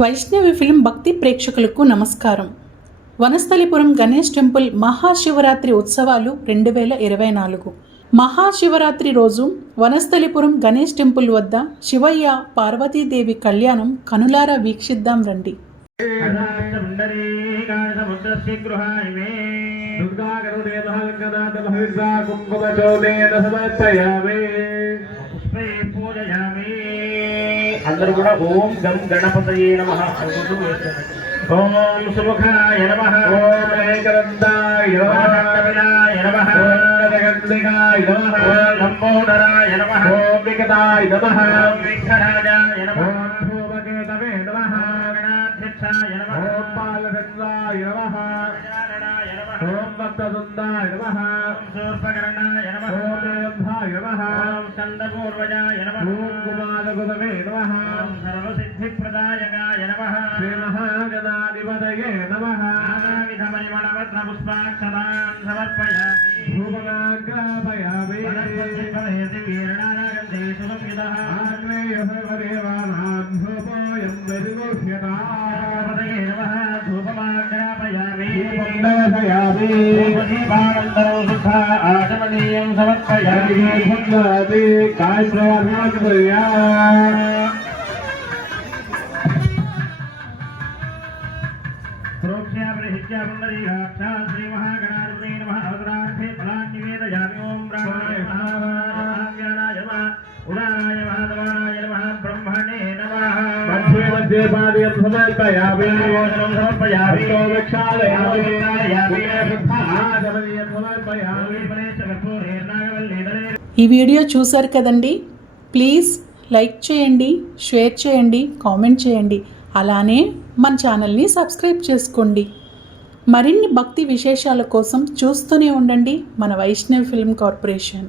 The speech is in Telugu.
వైష్ణవి ఫిల్మ్ భక్తి ప్రేక్షకులకు నమస్కారం. వనస్థలిపురం గణేష్ టెంపుల్ మహాశివరాత్రి ఉత్సవాలు 2024. మహాశివరాత్రి రోజు వనస్థలిపురం గణేష్ టెంపుల్ వద్ద శివయ్య పార్వతీదేవి కళ్యాణం కనులారా వీక్షిద్దాం రండి. అందరూ కూడా ఓం గం గణపతయే నమః, ఓం సుముఖాయ నమః, ఓం ఏకదంతాయ నమః, ఓం జగద్వికాయ నమః, ఓం లంబోదరాయ నమః, ఓం వికటాయ నమః, ఓం విఘ్నరాజాయ నమః, ఓం భూమకేతవే నమః, గణాధ్యక్షాయ నమః, ఓం పాలచంద్రాయ నమః, ఓం భక్తసుందాయ నమః, ఓం శూర్పకర్ణాయ నమః, ఓం దేవధాయ నమః, ఓం చందపూర్వజాయ నమః, ఓం కుమారగురవే నమః, ఓం సర్వసిద్ధిప్రదాయకాయ నమః, శ్రీ మహాగణాధిపతయే నమః. నానావిధమణిమణవత్నపుష్పాక్షతాన్ సమర్పయామి. ధూపమాగ్రాపయామి. వనస్పతిఫలహేతిర్నానాగంధే సుగంధితః ఆగ్నేయసర్వదేవానాం ధూపోऽయం ప్రతిగృహ్యతాపతయే నమః. ధూపమాగ్రాపయామి. దర్శయామి. ధూపదీపానంతరం శుద్ధ ఆచమనీయం సమర్పయామి. సంగతి కాయప్రవాహ్యా శ్రీ మహాగణాధిపతే నమః. అవతారార్థే ఫలాన్ని వేదయామి. ఓం బ్రాహ్మణే మహావారాయ నమః, ఉదారాయ మహాదేవాయ నమః, బ్రహ్మణే నమః. మధ్యే మధ్యే పాదయం సమర్పయామి. భోజనం సమర్పయామి. వృక్షాలయామి. ఆచమనీయం సమర్పయామి. ఈ వీడియో చూశారు కదండి. ప్లీజ్ లైక్ చేయండి, షేర్ చేయండి, కామెంట్ చేయండి. అలానే మన ఛానల్ని సబ్స్క్రైబ్ చేసుకోండి. మరిన్ని భక్తి విశేషాల కోసం చూస్తూనే ఉండండి మన వైష్ణవి ఫిల్మ్ కార్పొరేషన్.